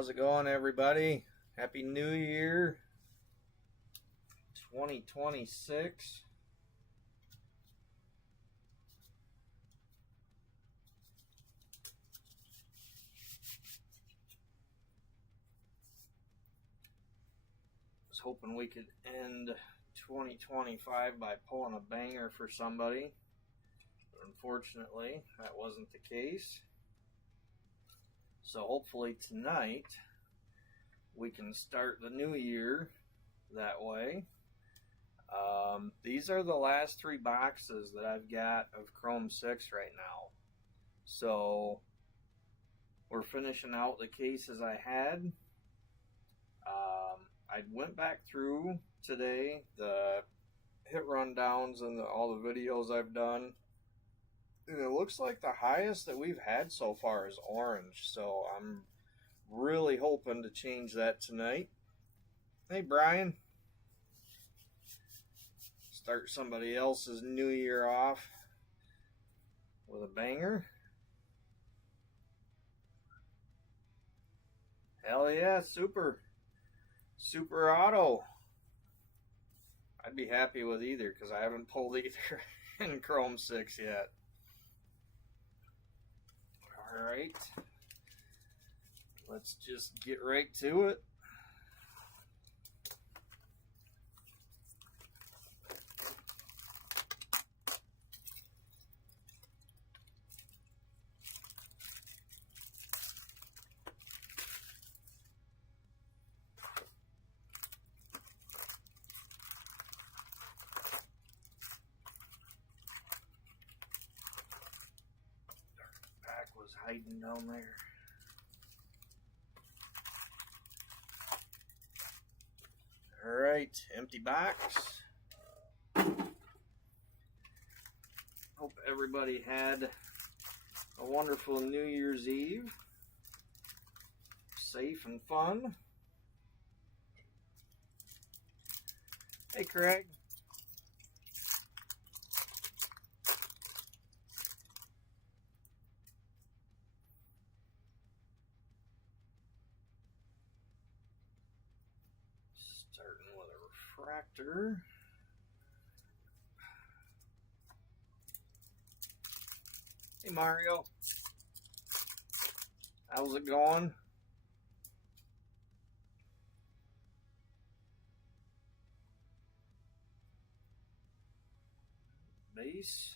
How's it going, everybody? Happy New Year 2026. I was hoping we could end 2025 by pulling a banger for somebody, but unfortunately that wasn't the case. So hopefully tonight we can start the new year that way. These are the last 3 boxes that I've got of Chrome 6 right now. So we're finishing out the cases I had. I went back through today the hit rundowns and all the videos I've done. And it looks like the highest that we've had so far is orange. So I'm really hoping to change that tonight. Hey, Brian. Start somebody else's new year off with a banger. Hell yeah, super auto. I'd be happy with either because I haven't pulled either in Chrome 6 yet. Alright, let's just get right to it. Was hiding down there. All right, empty box. Hope everybody had a wonderful New Year's Eve. Safe and fun. Hey, Craig. Starting with a refractor. Hey, Mario. How's it going? Base.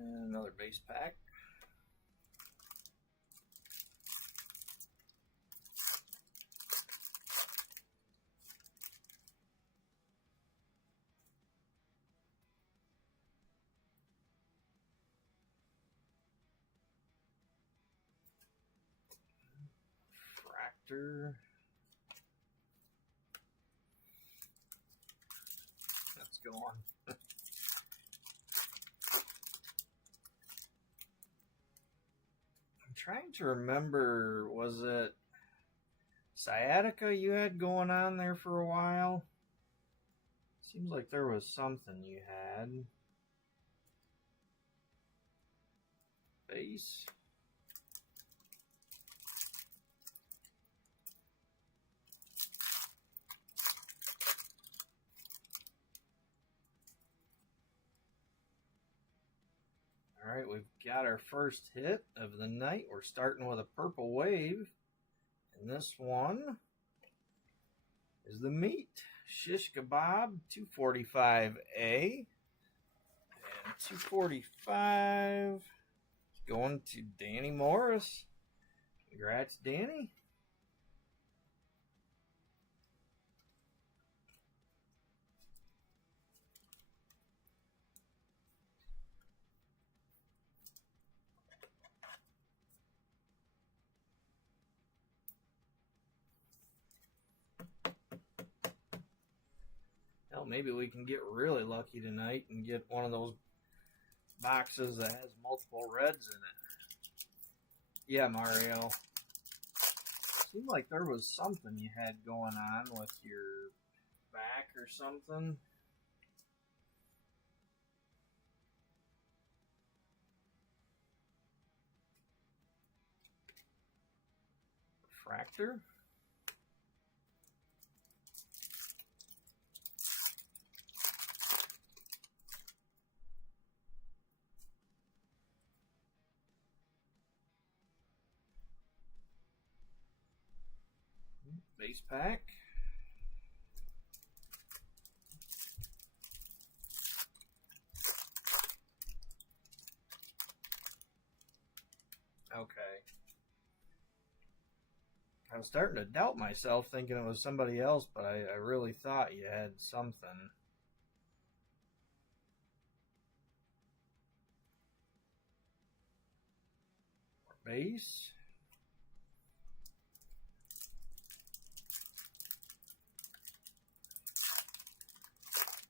And another base pack. Refractor. Let's go on. I'm trying to remember, was it sciatica you had going on there for a while? Seems like there was something you had. Base. All right, we've got our first hit of the night. We're starting with a purple wave. And this one is the meat. Shish Kebab 245A. And 245 is going to Danny Morris. Congrats, Danny. Hell, maybe we can get really lucky tonight and get one of those boxes that has multiple reds in it. Yeah, Mario. Seemed like there was something you had going on with your back or something. Refractor. Base pack. Okay. I was starting to doubt myself thinking it was somebody else, but I really thought you had something. Base.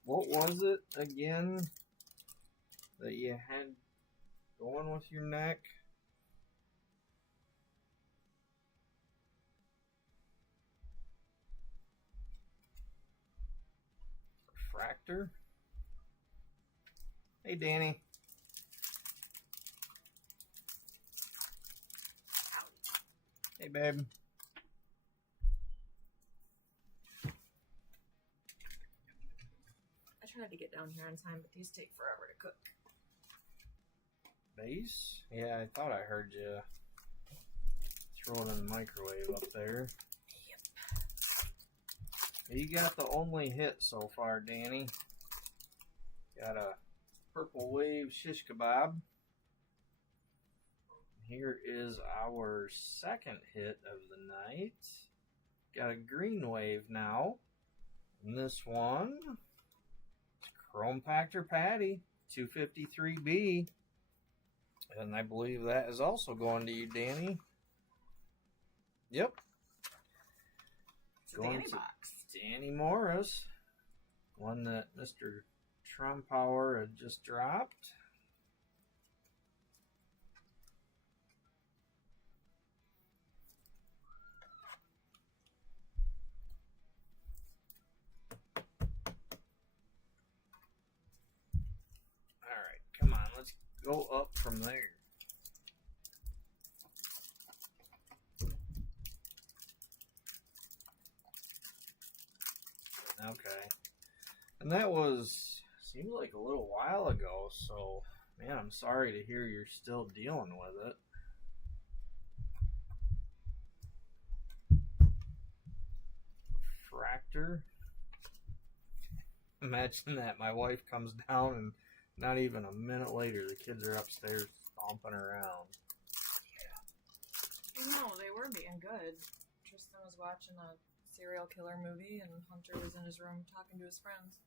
What was it again that you had going with your neck? Refractor. Hey, Danny. Hey, babe. I tried to get down here on time, but these take forever to cook. Base? Yeah, I thought I heard you throw it in the microwave up there. Yep. You got the only hit so far, Danny. Got a Purple Wave shish kebab. Here is our second hit of the night. Got a green wave now. And this one, Chrome Pactor Patty, 253B. And I believe that is also going to you, Danny. Yep. It's a Danny box. Danny Morris. One that Mr. Trumpower had just dropped. Alright, come on, let's go up from there. Okay. And that seems like a little while ago, so, man, I'm sorry to hear you're still dealing with it. Refractor. Imagine that. My wife comes down and not even a minute later, the kids are upstairs stomping around. Yeah. No, they were being good. Tristan was watching a serial killer movie and Hunter was in his room talking to his friends.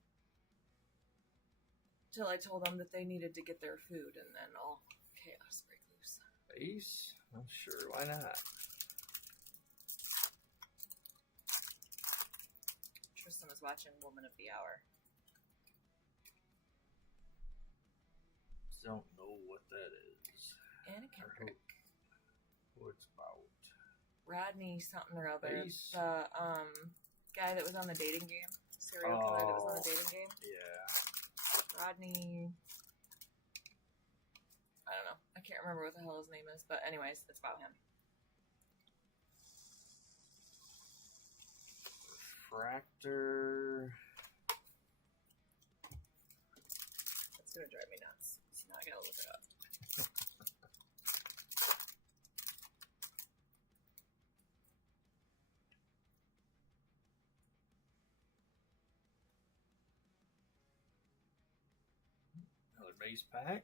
Till I told them that they needed to get their food and then all chaos break loose. Base? Well, sure, why not? Tristan was watching Woman of the Hour. Don't know what that is. Anna Kendrick. Who it's about. Rodney something or other. Base. The guy that was on the dating game. Serial killer that was on the dating game. Yeah. Rodney. I don't know. I can't remember what the hell his name is, but anyways, it's about him. Refractor. That's gonna drive me nuts. So now I gotta look it up. Another base pack.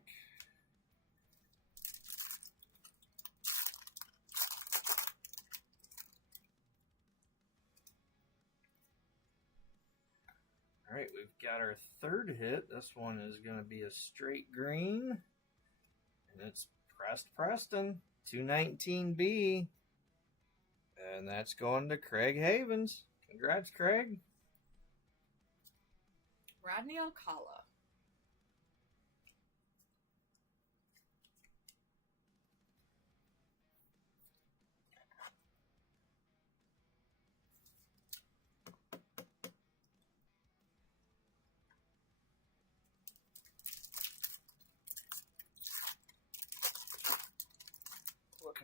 All right, we've got our third hit. This one is going to be a straight green. And it's Pressed Preston, 219B. And that's going to Craig Havens. Congrats, Craig. Rodney Alcala.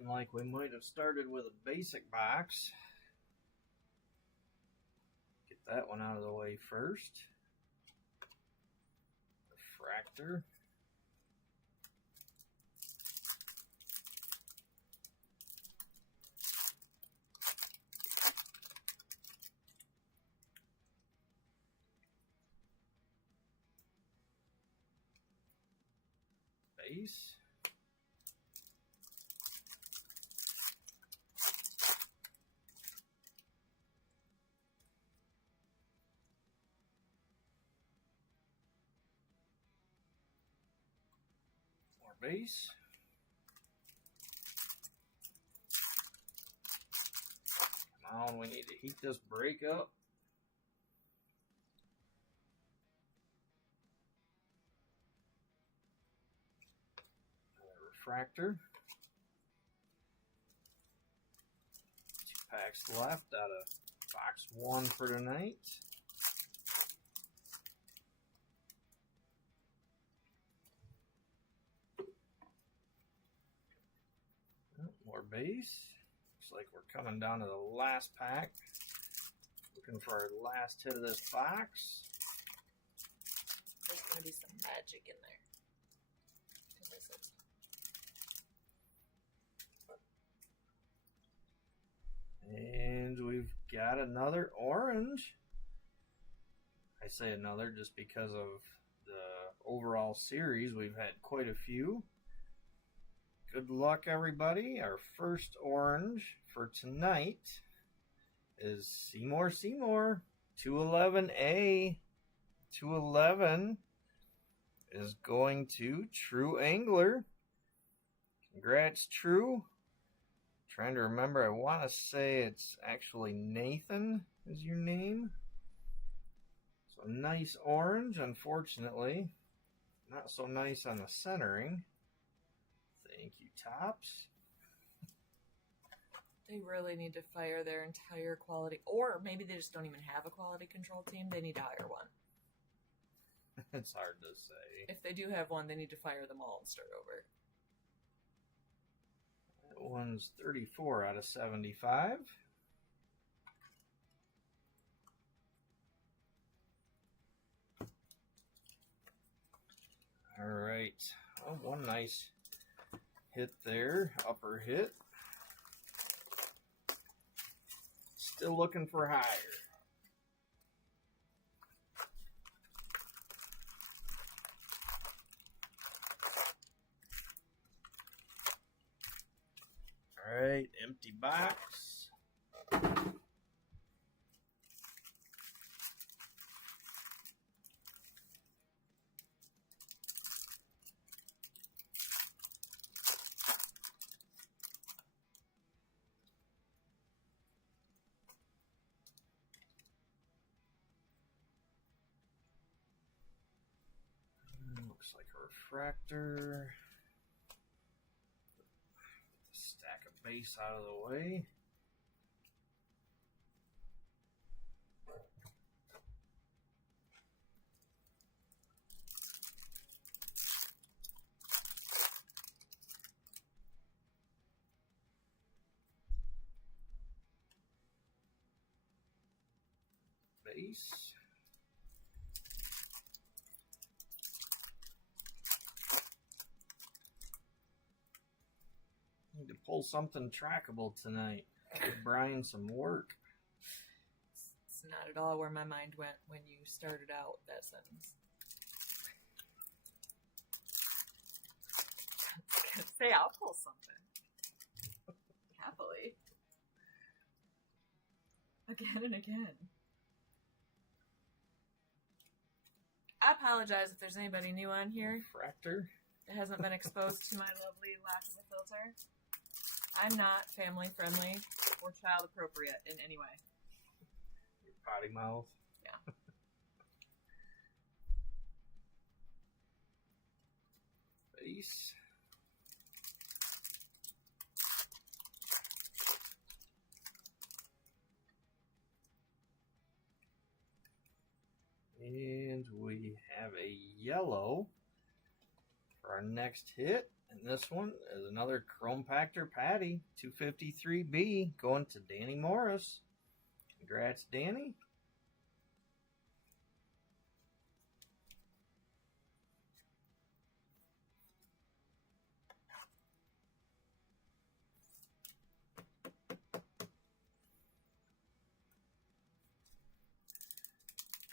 Looking like we might have started with a basic box. Get that one out of the way first. Refractor. Base. More base. Come on, we need to heat this break up. Refractor. 2 packs left out of box 1 for tonight. More base. Looks like we're coming down to the last pack. Looking for our last hit of this box. There's going to be some magic in there. And we've got another orange. I say another just because of the overall series. We've had quite a few. Good luck, everybody. Our first orange for tonight is Seymour 211A. 211 is going to True Angler. Congrats, True. Trying to remember, I want to say it's actually Nathan is your name. So nice orange, unfortunately. Not so nice on the centering. Thank you, Tops. They really need to fire their entire quality, or maybe they just don't even have a quality control team. They need to hire one. It's hard to say. If they do have one, they need to fire them all and start over. That one's 34 out of 75. All right. Oh, one nice hit there. Upper hit. Still looking for higher. All right, empty box. Looks like a refractor. Stack of base out of the way. Base. Need to pull something trackable tonight. Give Brian some work. It's not at all where my mind went when you started out that sentence. I was gonna say, I'll pull something. Happily. Again and again. I apologize if there's anybody new on here. Refractor. That hasn't been exposed to my lovely lack of a filter. I'm not family friendly or child appropriate in any way. Your potty mouth. Yeah. Base. And we have a yellow for our next hit. And this one is another Chrome Pactor Patty 253B going to Danny Morris. Congrats, Danny.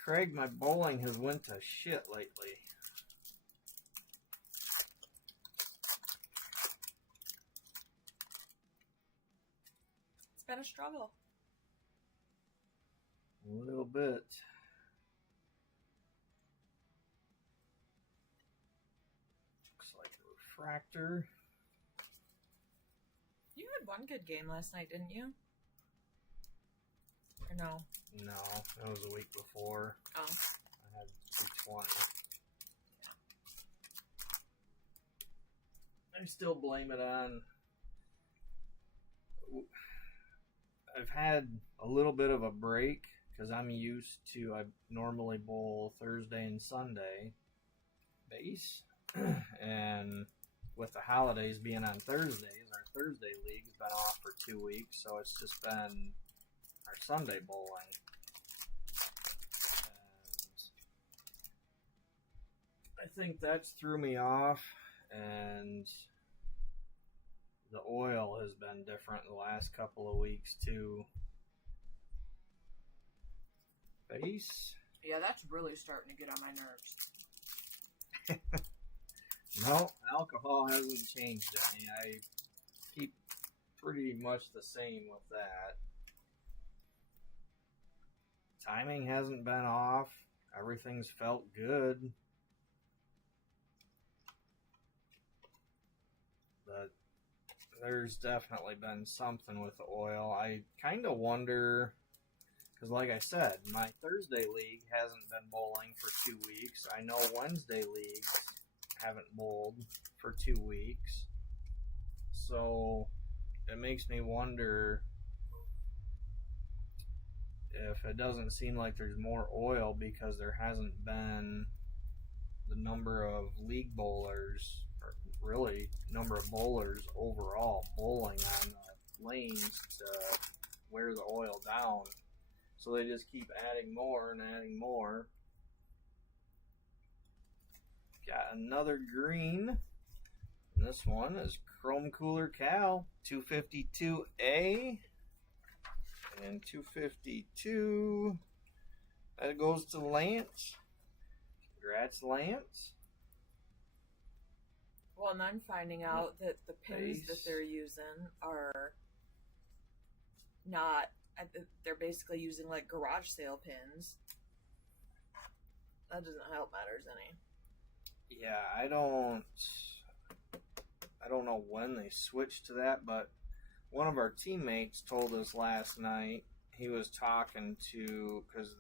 Craig, my bowling has went to shit lately. It's been a struggle. A little bit. Looks like a refractor. You had one good game last night, didn't you? Or no? No, that was a week before. Oh. I had 220. I still blame it on... I've had a little bit of a break because I'm used to, I normally bowl Thursday and Sunday base. And with the holidays being on Thursdays, our Thursday league's been off for 2 weeks, so it's just been our Sunday bowling. And I think that's threw me off, and the oil has been different the last couple of weeks too. Base? Yeah, that's really starting to get on my nerves. No, alcohol hasn't changed any. I keep pretty much the same with that. Timing hasn't been off. Everything's felt good. But there's definitely been something with the oil. I kind of wonder, because like I said, my Thursday league hasn't been bowling for 2 weeks. I know Wednesday leagues haven't bowled for 2 weeks. So it makes me wonder if it doesn't seem like there's more oil because there hasn't been the number of league bowlers, or really number of bowlers overall bowling on the lanes to wear the oil down. So they just keep adding more and adding more. Got another green. And this one is Chrome Cooler Cal 252A. And 252. That goes to Lance. Congrats, Lance. Well, and I'm finding out that the pins Base. that they're using are not, they're basically using like garage sale pins. That doesn't help matters any. Yeah, I don't know when they switched to that, but one of our teammates told us last night, he was talking to, because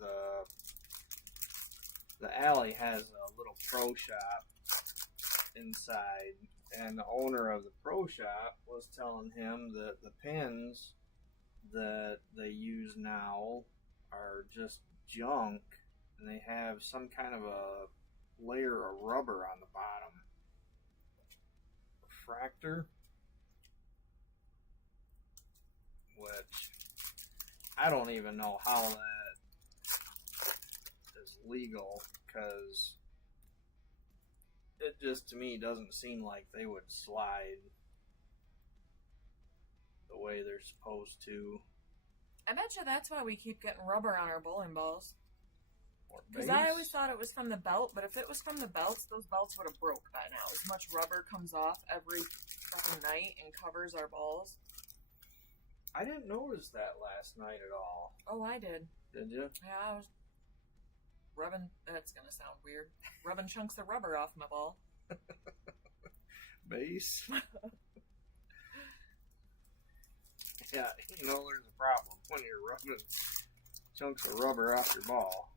the alley has a little pro shop inside, and the owner of the pro shop was telling him that the pins that they use now are just junk, and they have some kind of a layer of rubber on the bottom. Refractor, which I don't even know how that is legal, because it just to me doesn't seem like they would slide the way they're supposed to. I bet you that's why we keep getting rubber on our bowling balls. Because Base. I always thought it was from the belt, but if it was from the belts, those belts would have broke by now. As much rubber comes off every fucking night and covers our balls. I didn't notice that last night at all. Oh, I did. Did you? Yeah, I was rubbing, that's going to sound weird, rubbing chunks of rubber off my ball. Base. Yeah, you know there's a problem when you're rubbing chunks of rubber off your ball.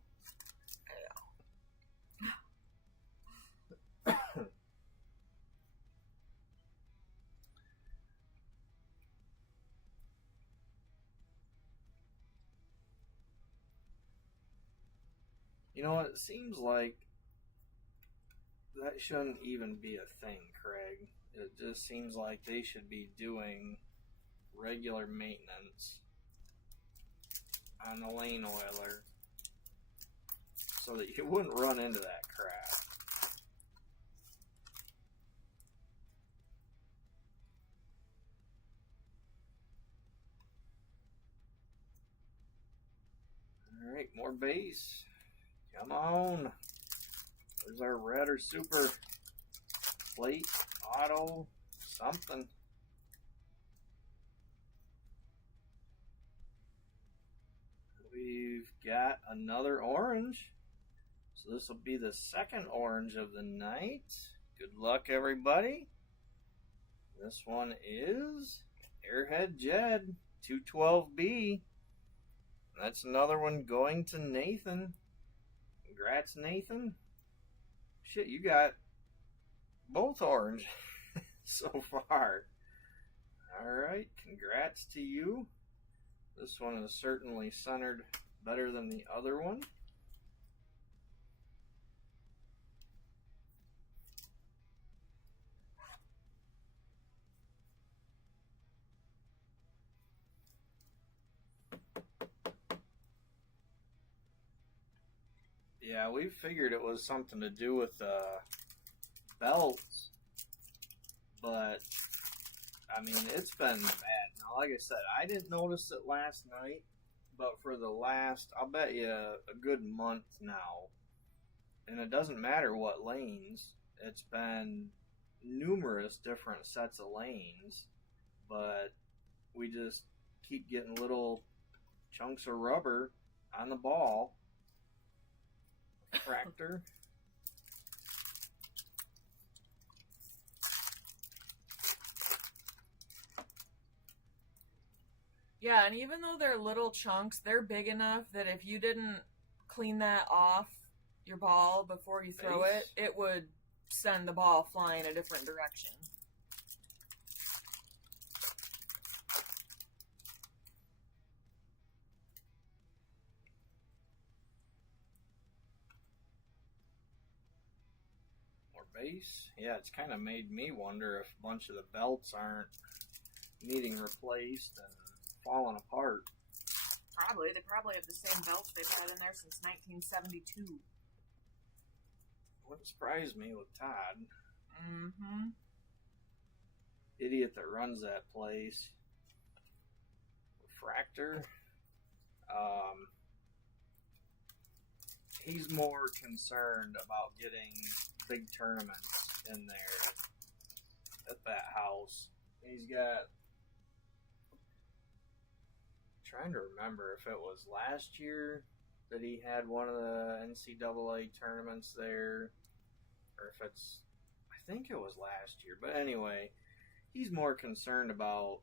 You know, it seems like that shouldn't even be a thing, Craig. It just seems like they should be doing regular maintenance on the lane oiler so that you wouldn't run into that crap. Alright, more base. Come on. There's our red or super plate, auto, something. We've got another orange. So this will be the second orange of the night. Good luck, everybody. This one is Airhead Jed 212B. That's another one going to Nathan. Congrats, Nathan. Shit, you got both orange so far. Alright, congrats to you. This one is certainly centered better than the other one. Yeah, we figured it was something to do with the belts, but I mean, it's been bad. Now, like I said, I didn't notice it last night, but for the last, I'll bet you, a good month now, and it doesn't matter what lanes, it's been numerous different sets of lanes, but we just keep getting little chunks of rubber on the ball. Fractor. Yeah, and even though they're little chunks, they're big enough that if you didn't clean that off your ball before you throw it, it would send the ball flying a different direction. Base. Yeah, it's kind of made me wonder if a bunch of the belts aren't needing replaced and falling apart. Probably. They probably have the same belts they've had in there since 1972. Wouldn't surprise me with Todd. Mm-hmm. Idiot that runs that place. Fractor. He's more concerned about getting big tournaments in there at that house. He's got, trying to remember if it was last year that he had one of the NCAA tournaments there, or if it's, I think it was last year. But anyway, he's more concerned about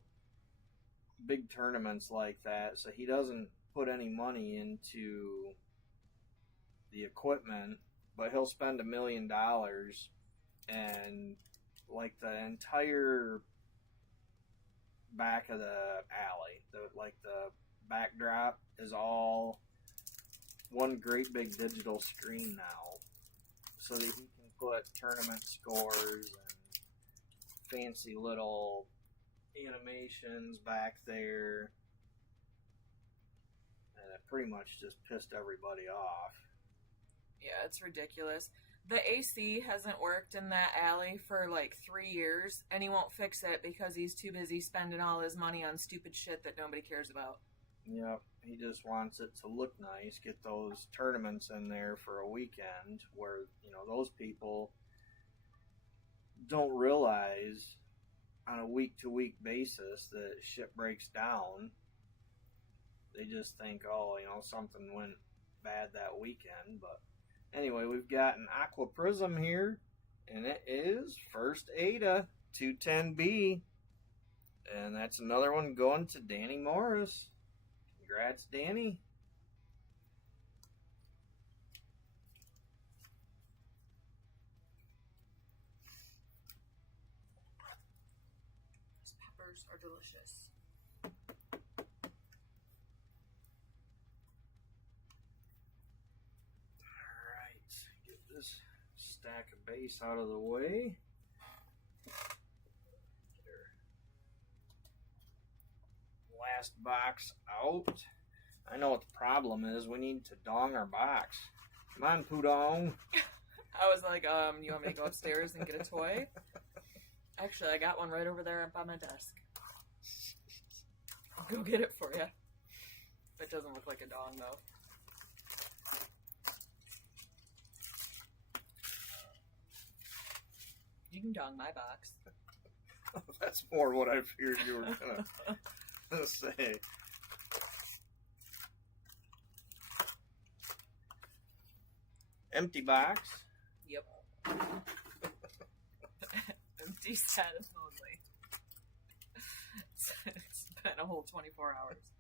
big tournaments like that, so he doesn't put any money into the equipment, but he'll spend $1 million and like the entire back of the alley, the backdrop is all one great big digital screen now, so that he can put tournament scores and fancy little animations back there, and it pretty much just pissed everybody off. Yeah, it's ridiculous. The AC hasn't worked in that alley for like 3 years, and he won't fix it because he's too busy spending all his money on stupid shit that nobody cares about. Yep, he just wants it to look nice, get those tournaments in there for a weekend where, you know, those people don't realize on a week-to-week basis that shit breaks down. They just think, oh, you know, something went bad that weekend, but anyway, we've got an Aqua Prism here, and it is First Ada 210B. And that's another one going to Danny Morris. Congrats, Danny. These peppers are delicious. This stack of base out of the way. last box out. I know what the problem is. We need to dong our box. Come on, Pudong. I was like, you want me to go upstairs and get a toy? Actually, I got one right over there by my desk. I'll go get it for you. It doesn't look like a dong, though. You can dong my box. That's more what I feared you were gonna say. Empty box. Yep. Empty, sad, and lonely. It's been a whole 24 hours.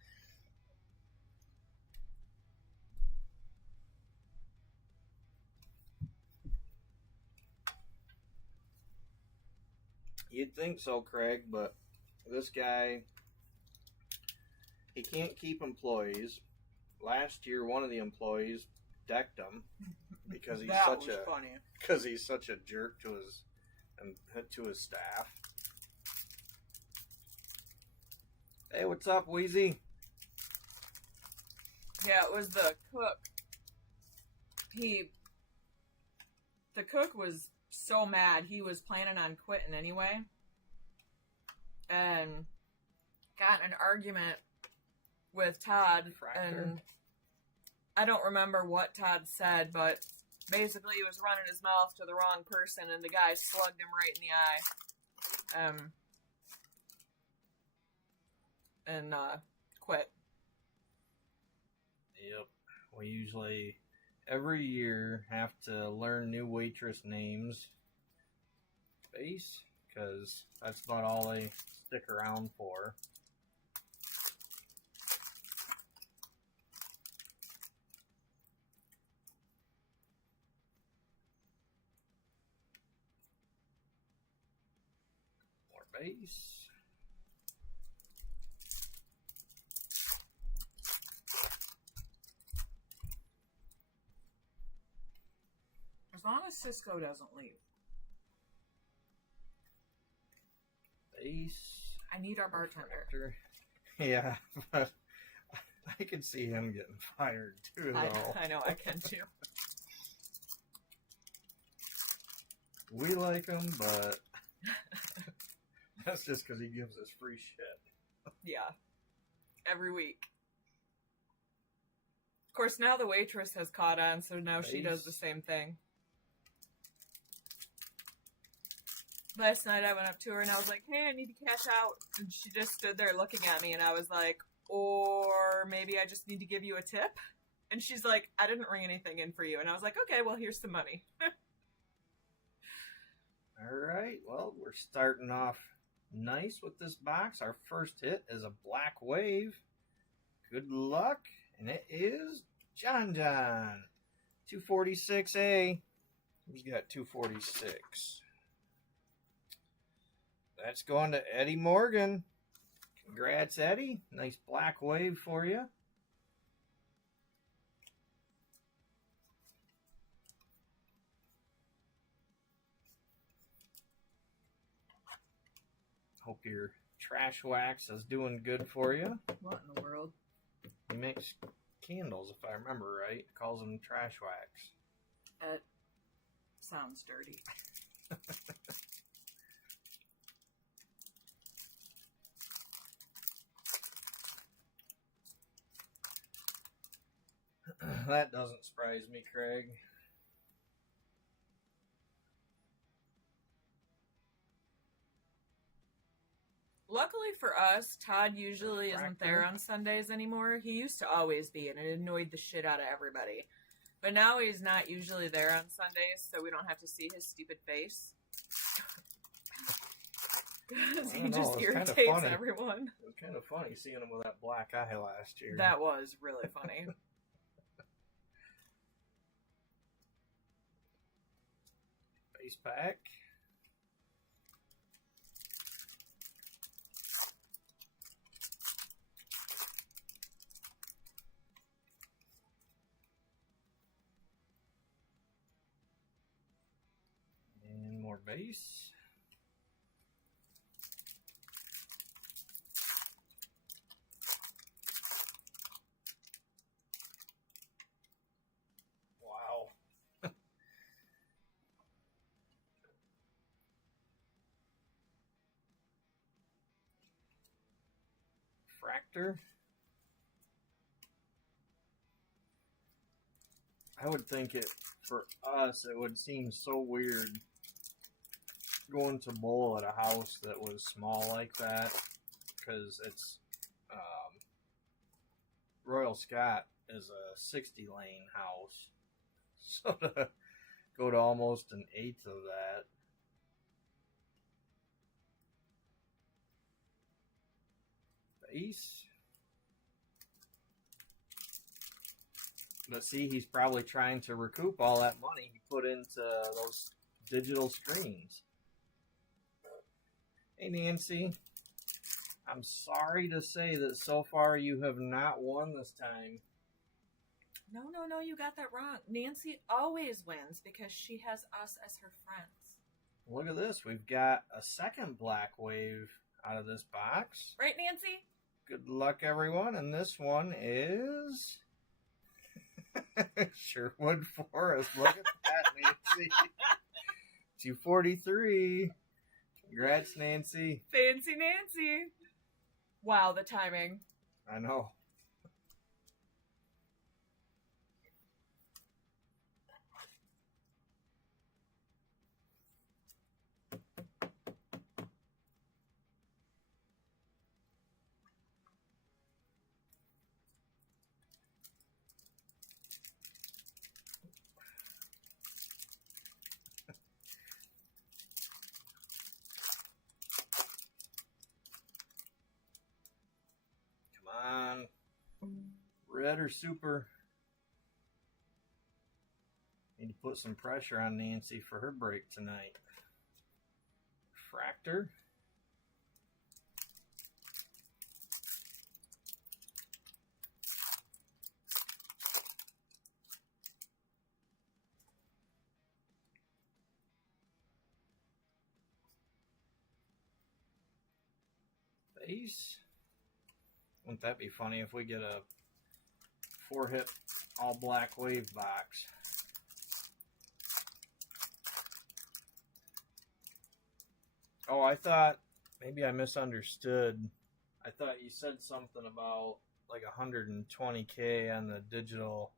You'd think so, Craig, but this guy, he can't keep employees. Last year, one of the employees decked him because he's such a jerk to his staff. Hey, what's up, Wheezy? Yeah, it was the cook. The cook was so mad, he was planning on quitting anyway. And got in an argument with Todd. And I don't remember what Todd said, but basically he was running his mouth to the wrong person and the guy slugged him right in the eye. And quit. Yep. We usually, every year, have to learn new waitress names. Base, because that's about all they stick around for. More base. As long as Cisco doesn't leave. Base. I need our bartender. Yeah, but I could see him getting fired too, though. I know, I can too. We like him, but that's just because he gives us free shit. Yeah. Every week. Of course, now the waitress has caught on, so now she does the same thing. Last night I went up to her and I was like, hey, I need to cash out. And she just stood there looking at me and I was like, or maybe I just need to give you a tip? And she's like, I didn't ring anything in for you. And I was like, okay, well, here's some money. All right, well, we're starting off nice with this box. Our first hit is a black wave. Good luck. And it is John. 246A. Who's got 246? That's going to Eddie Morgan. Congrats, Eddie. Nice black wave for you. Hope your trash wax is doing good for you. What in the world? He makes candles, if I remember right. Calls them trash wax. It sounds dirty. That doesn't surprise me, Craig. Luckily for us, Todd usually isn't there on Sundays anymore. He used to always be, and it annoyed the shit out of everybody. But now he's not usually there on Sundays, so we don't have to see his stupid face. Because he just irritates everyone. It was kind of funny seeing him with that black eye last year. That was really funny. Base pack. And more base. refractor. I would think for us, it would seem so weird going to bowl at a house that was small like that, because it's Royal Scott is a 60 lane house, so to go to almost an eighth of that. Base. But see, he's probably trying to recoup all that money he put into those digital screens. Hey, Nancy. I'm sorry to say that so far you have not won this time. No, you got that wrong. Nancy always wins because she has us as her friends. Look at this. We've got a second black wave out of this box. Right, Nancy? Good luck, everyone. And this one is Sherwood Forest. Look at that, Nancy. 243. Congrats, Nancy. Fancy Nancy. Wow, the timing. I know. Come on. Red or super? Need to put some pressure on Nancy for her break tonight. Refractor. Base. Wouldn't that be funny if we get a 4-hit all black wave box? Oh, I thought maybe I misunderstood. I thought you said something about like 120K on the digital,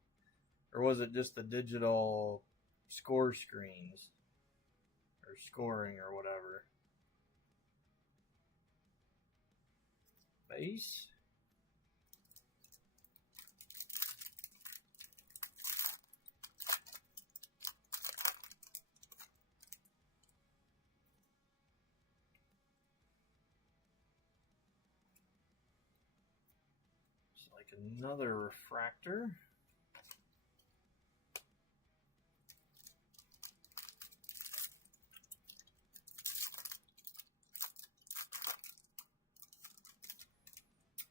or was it just the digital score screens or scoring or whatever? Base. Another refractor.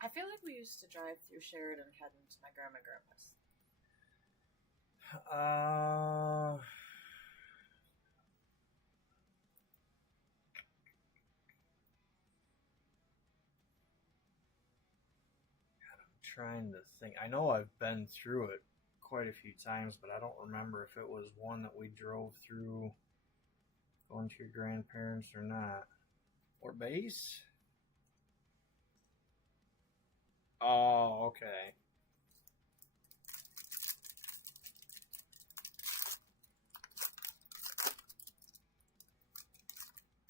I feel like we used to drive through Sheridan heading to my grandma and grandpa's. Trying to think. I know I've been through it quite a few times, but I don't remember if it was one that we drove through going to your grandparents or not. Or base? Oh, okay.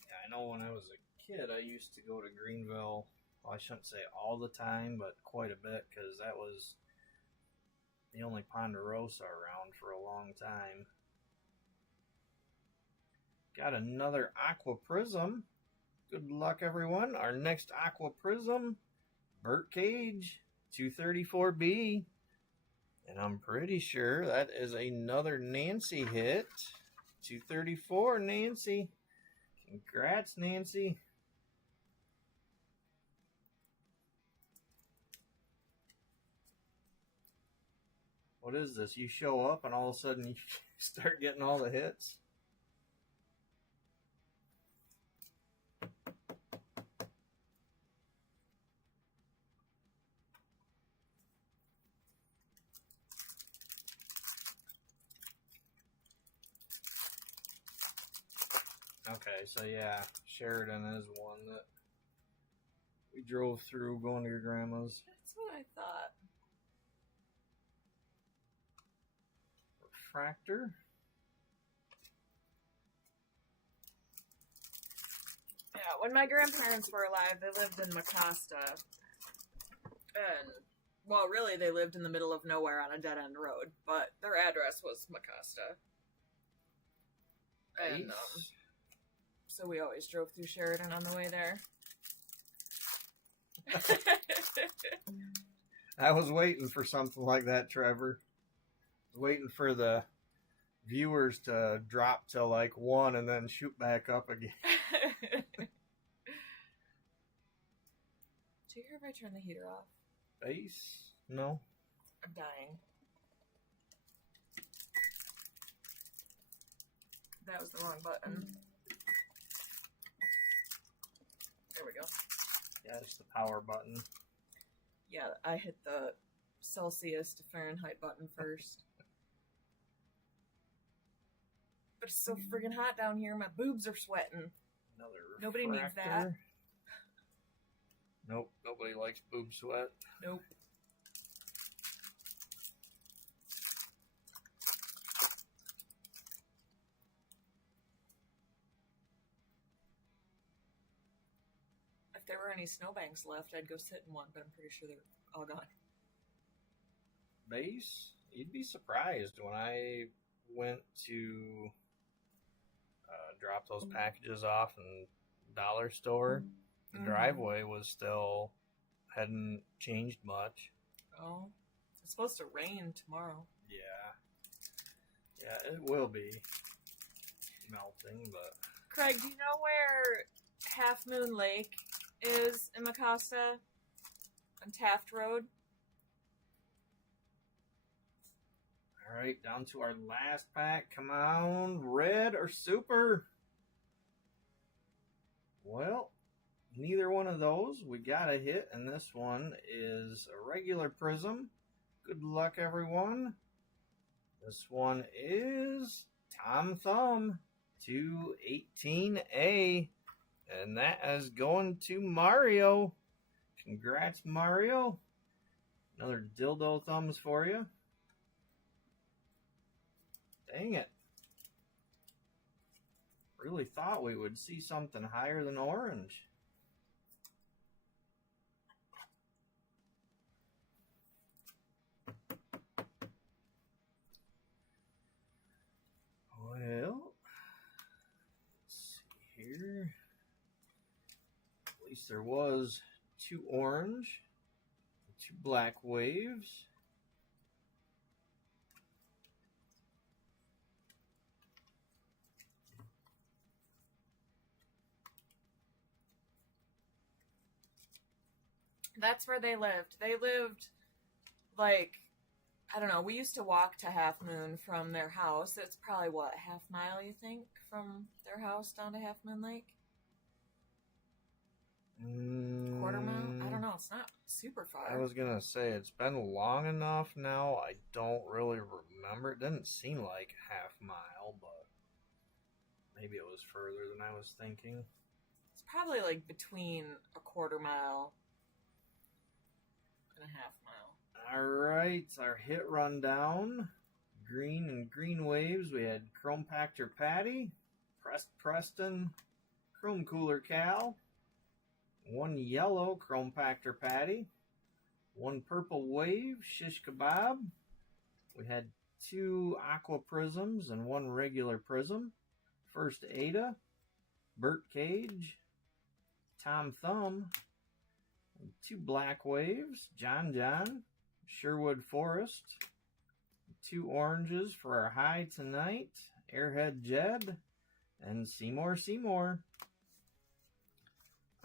Yeah, I know when I was a kid, I used to go to Greenville. Well, I shouldn't say all the time, but quite a bit, because that was the only Ponderosa around for a long time. Got another Aqua Prism. Good luck, everyone. Our next Aqua Prism, Burt Cage, 234B. And I'm pretty sure that is another Nancy hit. 234, Nancy. Congrats, Nancy. What is this? You show up and all of a sudden you start getting all the hits? Okay, so yeah, Sheridan is one that we we drove through going to your grandma's. That's what I thought. Refractor. Yeah, when my grandparents were alive, they lived in Mecosta. And, well, really, they lived in the middle of nowhere on a dead-end road, but their address was Mecosta. And, Nice. so we always drove through Sheridan on the way there. I was waiting for something like that, Trevor. Waiting for the viewers to drop to like 1 and then shoot back up again. Do you hear if I turn the heater off? Base? No. I'm dying. That was the wrong button. There we go. Yeah, it's the power button. Yeah, I hit the Celsius to Fahrenheit button first. But it's so friggin' hot down here, my boobs are sweating. Another Nobody needs that. Nope, nobody likes boob sweat. Nope. If there were any snowbanks left, I'd go sit in one, but I'm pretty sure they're all gone. Base? You'd be surprised when I went to drop those packages off in the dollar store. The driveway was still hadn't changed much. Oh, it's supposed to rain tomorrow. Yeah, it will be melting, but Craig, do you know where Half Moon Lake is in Mecosta on Taft Road? all right, down to our last pack. Come on, red or super? Well, neither one of those. We got a hit, and this one is a regular prism. Good luck, everyone. This one is Tom Thumb 218A, and that is going to Mario. Congrats, Mario. Another dildo thumbs for you. Dang it. Really thought we would see something higher than orange. Well, let's see here. At least there was 2 orange, 2 black waves. That's where they lived. They lived, like, I don't know, we used to walk to Half Moon from their house. It's probably, what, half mile, you think, from their house down to Half Moon Lake? Quarter mile? I don't know. It's not super far. I was going to say, it's been long enough now. I don't really remember. It didn't seem like half mile, but maybe it was further than I was thinking. It's probably, like, between a quarter mile and a half mile. All right, our hit rundown. Green and green waves. We had Chrome Pactor Patty, Preston, Chrome Cooler Cal, 1 yellow Chrome Pactor Patty, 1 purple wave Shish Kebab. We had 2 aqua prisms and 1 regular prism. First Ada, Burt Cage, Tom Thumb, 2 black waves, John, Sherwood Forest, 2 oranges for our high tonight, Airhead Jed, and Seymour.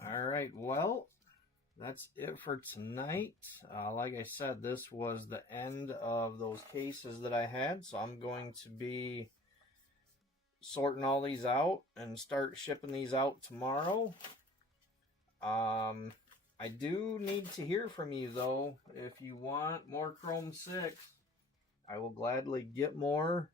All right, well, that's it for tonight. Like I said, this was the end of those cases that I had, so I'm going to be sorting all these out and start shipping these out tomorrow. I do need to hear from you, though. If you want more Chrome 6, I will gladly get more.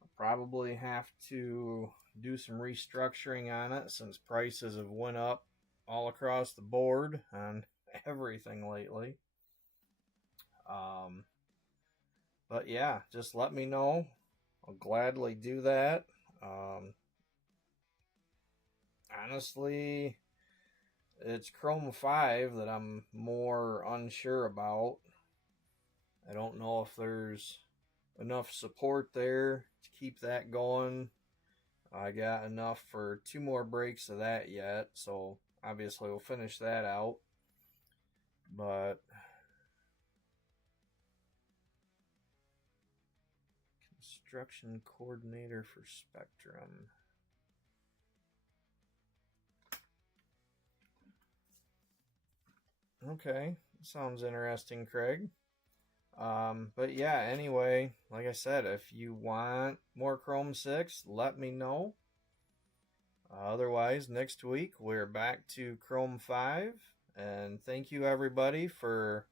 I'll probably have to do some restructuring on it since prices have went up all across the board on everything lately. But yeah, just let me know. I'll gladly do that. Honestly, it's Chrome 5 that I'm more unsure about. I don't know if there's enough support there to keep that going. I got enough for 2 more breaks of that yet, so obviously we'll finish that out. But construction coordinator for Spectrum. Okay, sounds interesting, Craig. But yeah, anyway, like I said, if you want more Chrome 6, let me know. Otherwise, next week we're back to Chrome 5. And thank you everybody for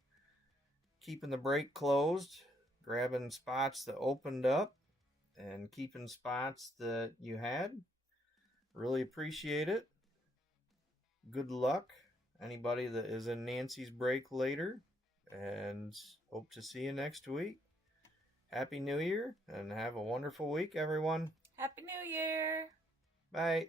keeping the break closed, grabbing spots that opened up, and keeping spots that you had. Really appreciate it. Good luck. Anybody that is in Nancy's break later. And hope to see you next week. Happy New Year and have a wonderful week, everyone. Happy New Year. Bye.